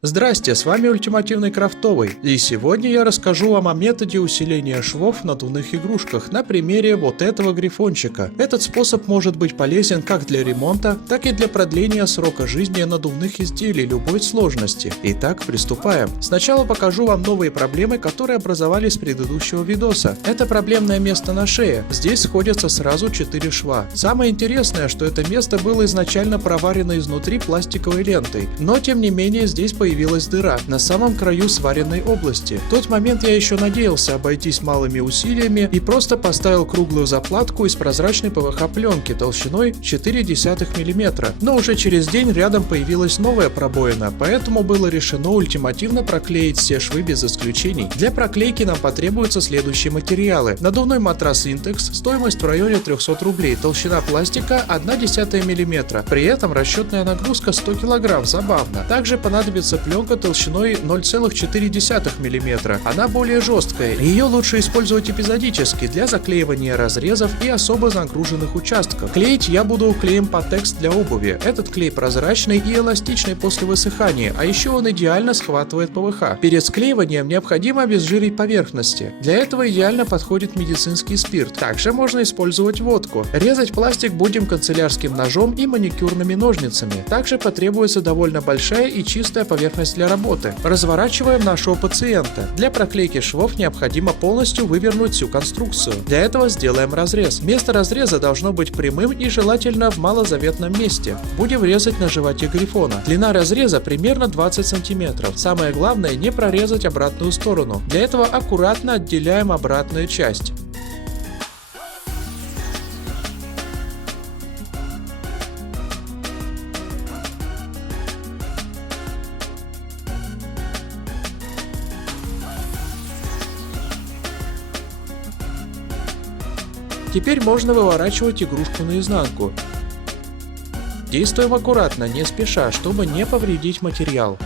Здрасте, с вами Ультимативный Крафтовый, и сегодня я расскажу вам о методе усиления швов в надувных игрушках на примере вот этого грифончика. Этот способ может быть полезен как для ремонта, так и для продления срока жизни надувных изделий любой сложности. Итак, приступаем. Сначала покажу вам новые проблемы, которые образовались с предыдущего видоса. Это проблемное место на шее. Здесь сходятся сразу 4 шва. Самое интересное, что это место было изначально проварено изнутри пластиковой лентой, но тем не менее здесь появилась дыра на самом краю сваренной области. В тот момент я еще надеялся обойтись малыми усилиями и просто поставил круглую заплатку из прозрачной ПВХ пленки толщиной 0,4 мм. Но уже через день рядом появилась новая пробоина, поэтому было решено ультимативно проклеить все швы без исключений. Для проклейки нам потребуются следующие материалы: надувной матрас Intex, стоимость в районе 300 рублей, толщина пластика 0,1 мм, при этом расчетная нагрузка 100 кг, забавно. Также понадобится пленка толщиной 0,4 мм. Она более жесткая, ее лучше использовать эпизодически для заклеивания разрезов и особо загруженных участков. Клеить я буду клеем Pattex для обуви. Этот клей прозрачный и эластичный после высыхания, а еще он идеально схватывает ПВХ. Перед склеиванием необходимо обезжирить поверхности. Для этого идеально подходит медицинский спирт. Также можно использовать водку. Резать пластик будем канцелярским ножом и маникюрными ножницами. Также потребуется довольно большая и чистая поверхность для работы. Разворачиваем нашего пациента. Для проклейки швов необходимо полностью вывернуть всю конструкцию. Для этого сделаем разрез. Место разреза должно быть прямым и желательно в малозаветном месте. Будем резать на животе грифона. Длина разреза примерно 20 см. Самое главное не прорезать обратную сторону. Для этого аккуратно отделяем обратную часть. Теперь можно выворачивать игрушку наизнанку. Действуем аккуратно, не спеша, чтобы не повредить материал.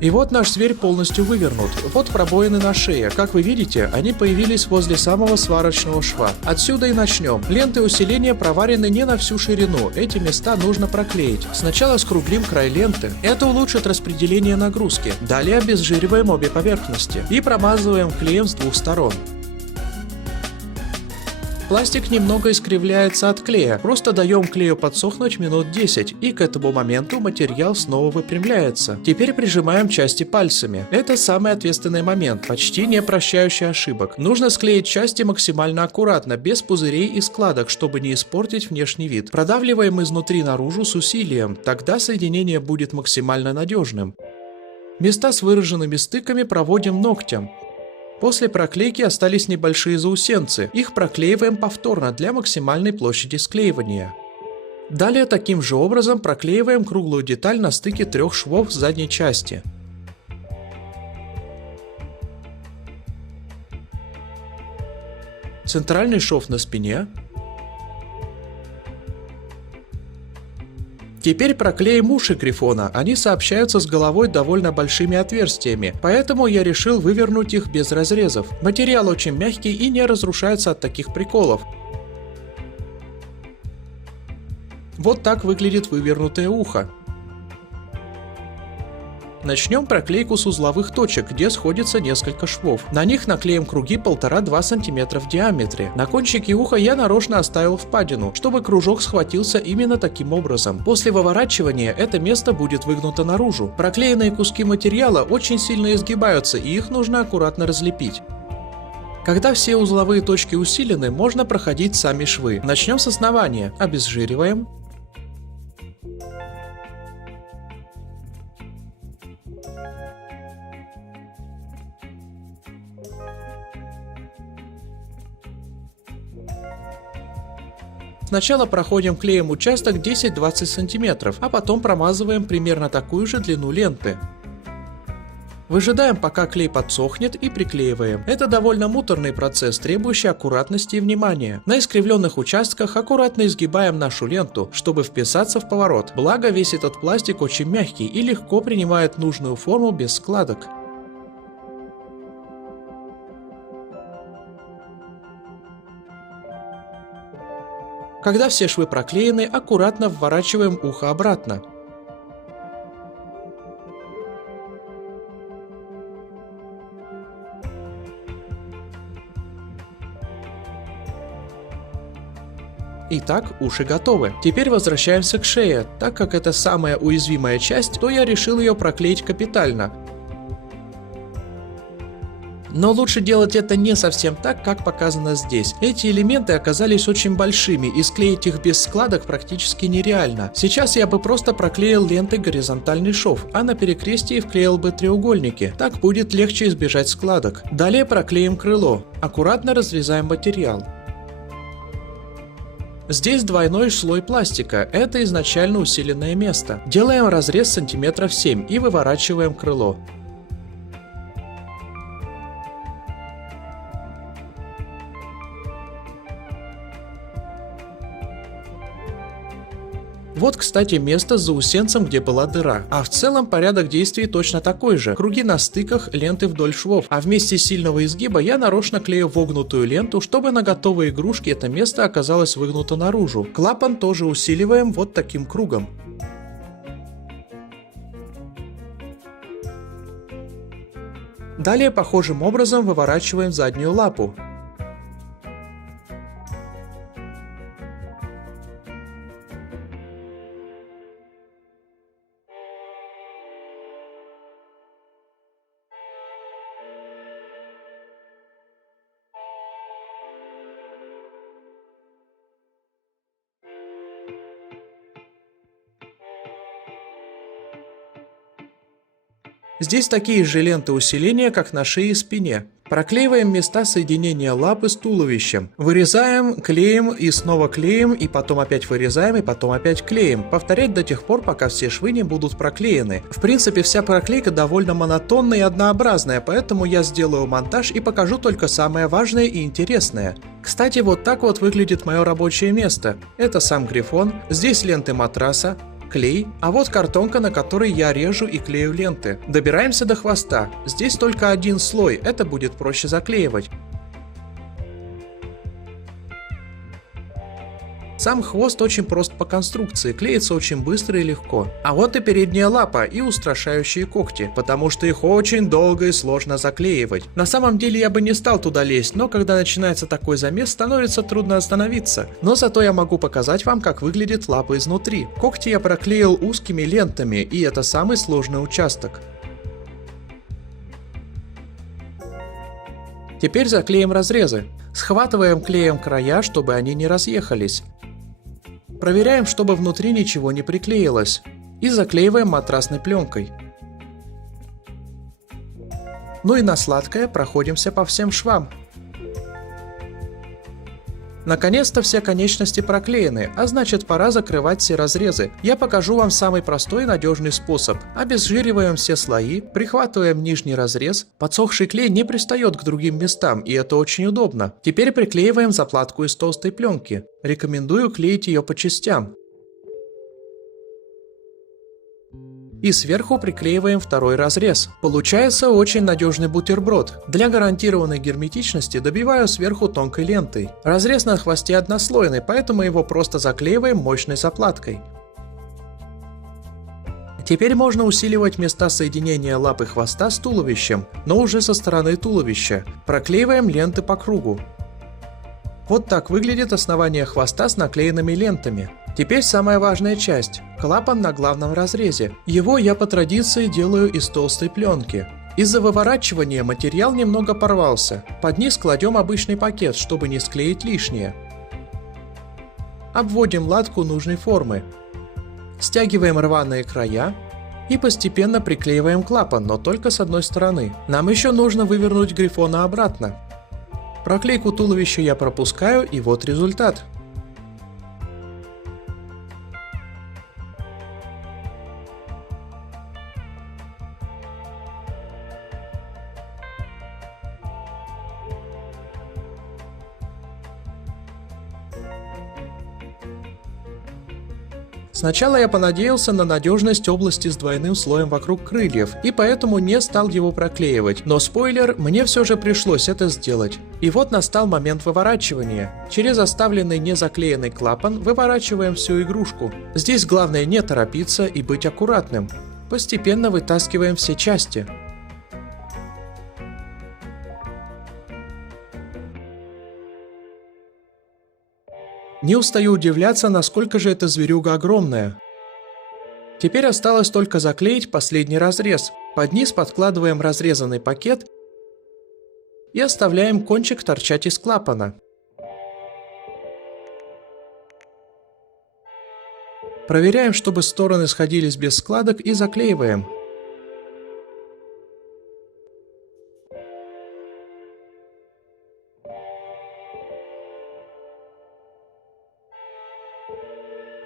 И вот наш зверь полностью вывернут. Вот пробоины на шее. Как вы видите, они появились возле самого сварочного шва. Отсюда и начнем. Ленты усиления проварены не на всю ширину. Эти места нужно проклеить. Сначала скруглим край ленты. Это улучшит распределение нагрузки. Далее обезжириваем обе поверхности. И промазываем клеем с двух сторон. Пластик немного искривляется от клея, просто даем клею подсохнуть минут 10, и к этому моменту материал снова выпрямляется. Теперь прижимаем части пальцами. Это самый ответственный момент, почти не прощающий ошибок. Нужно склеить части максимально аккуратно, без пузырей и складок, чтобы не испортить внешний вид. Продавливаем изнутри наружу с усилием, тогда соединение будет максимально надежным. Места с выраженными стыками проводим ногтем. После проклейки остались небольшие заусенцы, их проклеиваем повторно для максимальной площади склеивания. Далее таким же образом проклеиваем круглую деталь на стыке 3 швов задней части. Центральный шов на спине. Теперь проклеим уши грифона, они сообщаются с головой довольно большими отверстиями, поэтому я решил вывернуть их без разрезов. Материал очень мягкий и не разрушается от таких приколов. Вот так выглядит вывернутое ухо. Начнем проклейку с узловых точек, где сходится несколько швов. На них наклеим круги 1,5-2 см в диаметре. На кончике уха я нарочно оставил впадину, чтобы кружок схватился именно таким образом. После выворачивания это место будет выгнуто наружу. Проклеенные куски материала очень сильно изгибаются, и их нужно аккуратно разлепить. Когда все узловые точки усилены, можно проходить сами швы. Начнем с основания. Обезжириваем. Сначала проходим клеем участок 10-20 см, а потом промазываем примерно такую же длину ленты. Выжидаем, пока клей подсохнет, и приклеиваем. Это довольно муторный процесс, требующий аккуратности и внимания. На искривленных участках аккуратно изгибаем нашу ленту, чтобы вписаться в поворот. Благо, весь этот пластик очень мягкий и легко принимает нужную форму без складок. Когда все швы проклеены, аккуратно вворачиваем ухо обратно. Итак, уши готовы. Теперь возвращаемся к шее. Так как это самая уязвимая часть, то я решил ее проклеить капитально. Но лучше делать это не совсем так, как показано здесь. Эти элементы оказались очень большими, и склеить их без складок практически нереально. Сейчас я бы просто проклеил лентой горизонтальный шов, а на перекрестии вклеил бы треугольники. Так будет легче избежать складок. Далее проклеим крыло. Аккуратно разрезаем материал. Здесь двойной слой пластика, это изначально усиленное место. Делаем разрез сантиметров 7 и выворачиваем крыло. Вот, кстати, место с заусенцем, где была дыра. А в целом порядок действий точно такой же. Круги на стыках, ленты вдоль швов. А вместе сильного изгиба я нарочно клею вогнутую ленту, чтобы на готовой игрушке это место оказалось выгнуто наружу. Клапан тоже усиливаем вот таким кругом. Далее похожим образом выворачиваем заднюю лапу. Здесь такие же ленты усиления, как на шее и спине. Проклеиваем места соединения лапы с туловищем. Вырезаем, клеим и снова клеим, и потом опять вырезаем, и потом опять клеим. Повторять до тех пор, пока все швы не будут проклеены. В принципе, вся проклейка довольно монотонная и однообразная, поэтому я сделаю монтаж и покажу только самое важное и интересное. Кстати, вот так вот выглядит мое рабочее место. Это сам грифон, здесь ленты матраса, клей, а вот картонка, на которой я режу и клею ленты. Добираемся до хвоста. Здесь только один слой, это будет проще заклеивать. Сам хвост очень прост по конструкции, клеится очень быстро и легко. А вот и передняя лапа и устрашающие когти, потому что их очень долго и сложно заклеивать. На самом деле я бы не стал туда лезть, но когда начинается такой замес, становится трудно остановиться. Но зато я могу показать вам, как выглядит лапа изнутри. Когти я проклеил узкими лентами, и это самый сложный участок. Теперь заклеим разрезы. Схватываем клеем края, чтобы они не разъехались. Проверяем, чтобы внутри ничего не приклеилось. И заклеиваем матрасной пленкой. Ну и на сладкое проходимся по всем швам. Наконец-то все конечности проклеены, а значит пора закрывать все разрезы. Я покажу вам самый простой и надежный способ. Обезжириваем все слои, прихватываем нижний разрез. Подсохший клей не пристает к другим местам, и это очень удобно. Теперь приклеиваем заплатку из толстой пленки. Рекомендую клеить ее по частям. И сверху приклеиваем второй разрез. Получается очень надежный бутерброд. Для гарантированной герметичности добиваю сверху тонкой лентой. Разрез на хвосте однослойный, поэтому его просто заклеиваем мощной заплаткой. Теперь можно усиливать места соединения лапы хвоста с туловищем, но уже со стороны туловища. Проклеиваем ленты по кругу. Вот так выглядит основание хвоста с наклеенными лентами. Теперь самая важная часть – клапан на главном разрезе. Его я по традиции делаю из толстой пленки. Из-за выворачивания материал немного порвался. Под низ кладем обычный пакет, чтобы не склеить лишнее. Обводим латку нужной формы. Стягиваем рваные края и постепенно приклеиваем клапан, но только с одной стороны. Нам еще нужно вывернуть грифона обратно. Проклейку туловища я пропускаю, и вот результат. Сначала я понадеялся на надежность области с двойным слоем вокруг крыльев, и поэтому не стал его проклеивать, но спойлер, мне все же пришлось это сделать. И вот настал момент выворачивания. Через оставленный незаклеенный клапан выворачиваем всю игрушку. Здесь главное не торопиться и быть аккуратным. Постепенно вытаскиваем все части. Не устаю удивляться, насколько же эта зверюга огромная. Теперь осталось только заклеить последний разрез. Под низ подкладываем разрезанный пакет и оставляем кончик торчать из клапана. Проверяем, чтобы стороны сходились без складок, и заклеиваем.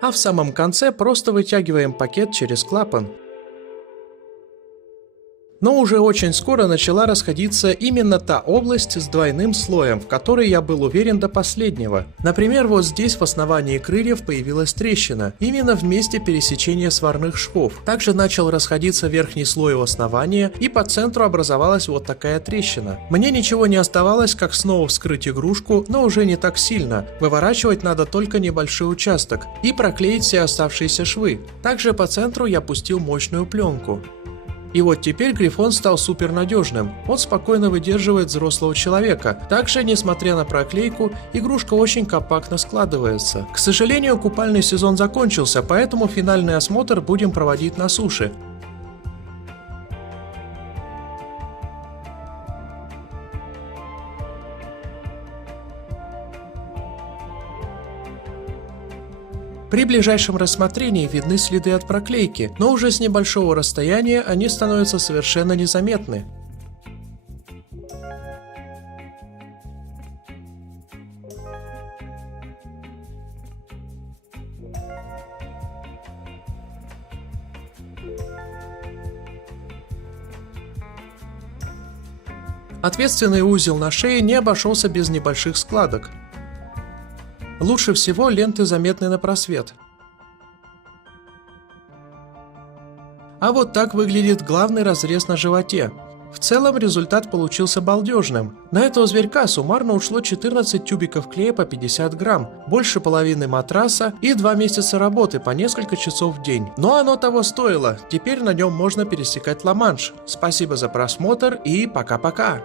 А в самом конце просто вытягиваем пакет через клапан. Но уже очень скоро начала расходиться именно та область с двойным слоем, в которой я был уверен до последнего. Например, вот здесь в основании крыльев появилась трещина, именно в месте пересечения сварных швов. Также начал расходиться верхний слой у основания, и по центру образовалась вот такая трещина. Мне ничего не оставалось, как снова вскрыть игрушку, но уже не так сильно. Выворачивать надо только небольшой участок и проклеить все оставшиеся швы. Также по центру я пустил мощную пленку. И вот теперь Грифон стал супер надежным, он спокойно выдерживает взрослого человека. Также, несмотря на проклейку, игрушка очень компактно складывается. К сожалению, купальный сезон закончился, поэтому финальный осмотр будем проводить на суше. При ближайшем рассмотрении видны следы от проклейки, но уже с небольшого расстояния они становятся совершенно незаметны. Ответственный узел на шее не обошелся без небольших складок. Лучше всего ленты заметны на просвет. А вот так выглядит главный разрез на животе. В целом результат получился балдежным. На этого зверька суммарно ушло 14 тюбиков клея по 50 грамм, больше половины матраса и 2 месяца работы по несколько часов в день. Но оно того стоило, теперь на нем можно пересекать Ла-Манш. Спасибо за просмотр и пока-пока!